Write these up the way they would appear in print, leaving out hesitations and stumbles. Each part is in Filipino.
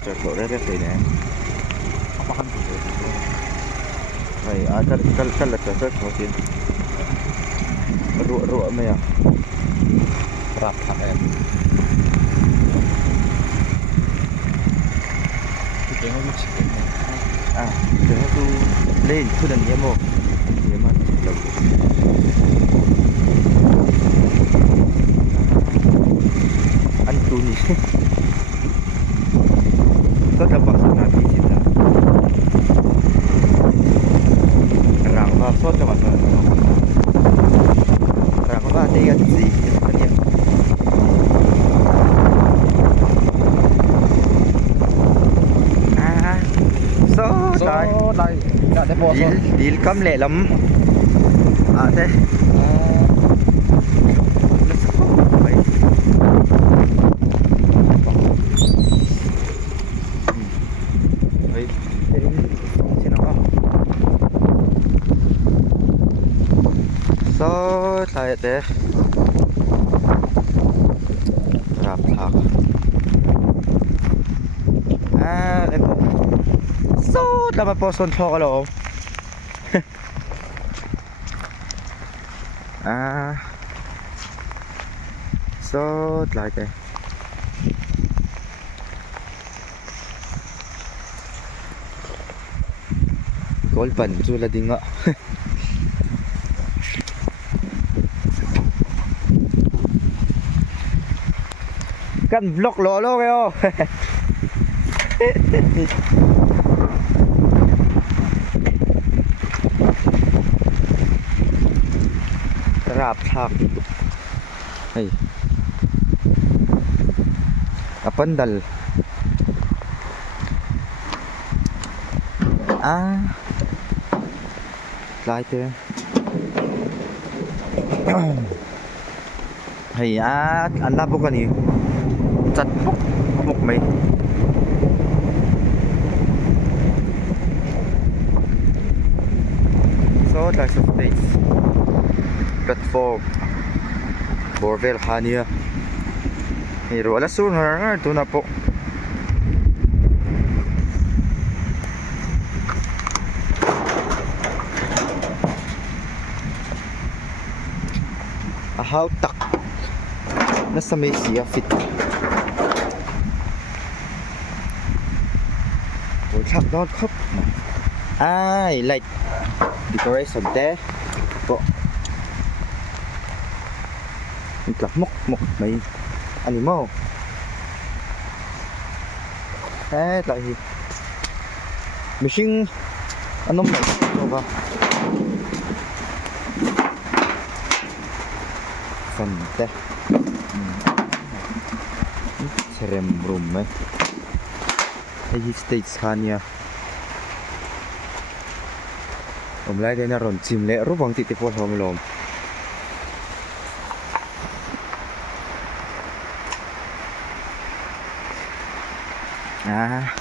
Cocok rere nè. Apa kan gitu? Ay, kalat ka cocok din. Ruwa mo ya. Berat kan? Itu yang lucu. Ah, kaya tu lên tu dan niya mo. Niya man law. Antuni. So dapat sa natin sila. Rang ba so dapat sa rang ba tiga si kanya. So đây đã thấy bò rồi. Deal cắm lẹ lắm. À thế. Let's go. Vậy. Vậy. Xem nào. So lại thế. Rap thạc. À em có. So dapat po son cho kalau. À. So lại thế. Golpan sula din nga. Kan vlog lolo kayo. Rap thak. Hey. Kapandal. À. Lại thế. Hey, anh na po kani. Chat mok may. So that's the space. Platform. Borvel Hania. Hero wala sooner ito na po. Ahautak. Nasa may siya fit. Chắc đó khóc. Ai like decoration te po. Itlak mok may animal. Lại machine ano mo ba? Fante. Serem room eh. Ay states kanya. Lại đây là rộn chìm lệ rút bằng tịt phố hôm lồm. À.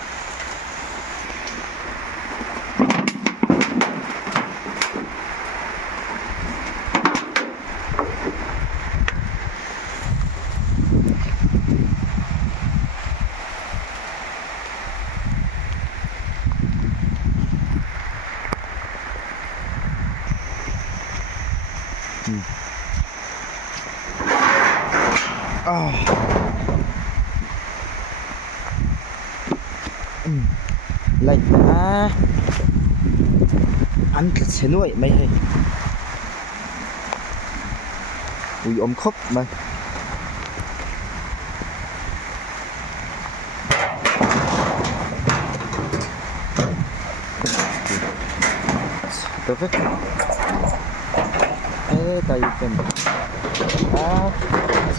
Lại ăn cái xe nuôi mày hay ui ôm khóc mày tớ biết ê tay chân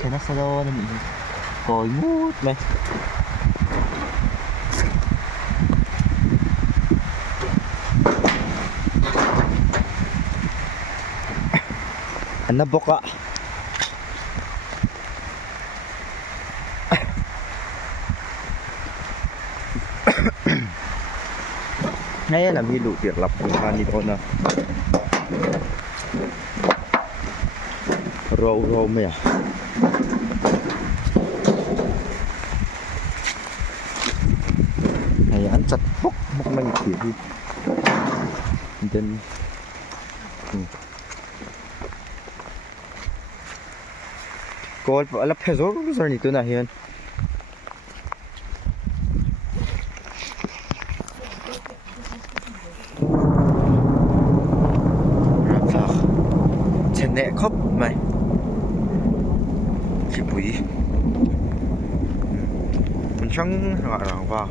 xe nó sao đâu nên mình còi mút mày anh nó bốc ạ. Ngay là mi lụ việc lập của anh đi thôi nè. Rô mày à. Then Gold ala peso ko sa nito na yan. Rapach. Tenne kop mai. Ki bui. Mình chẳng ngại rằng vào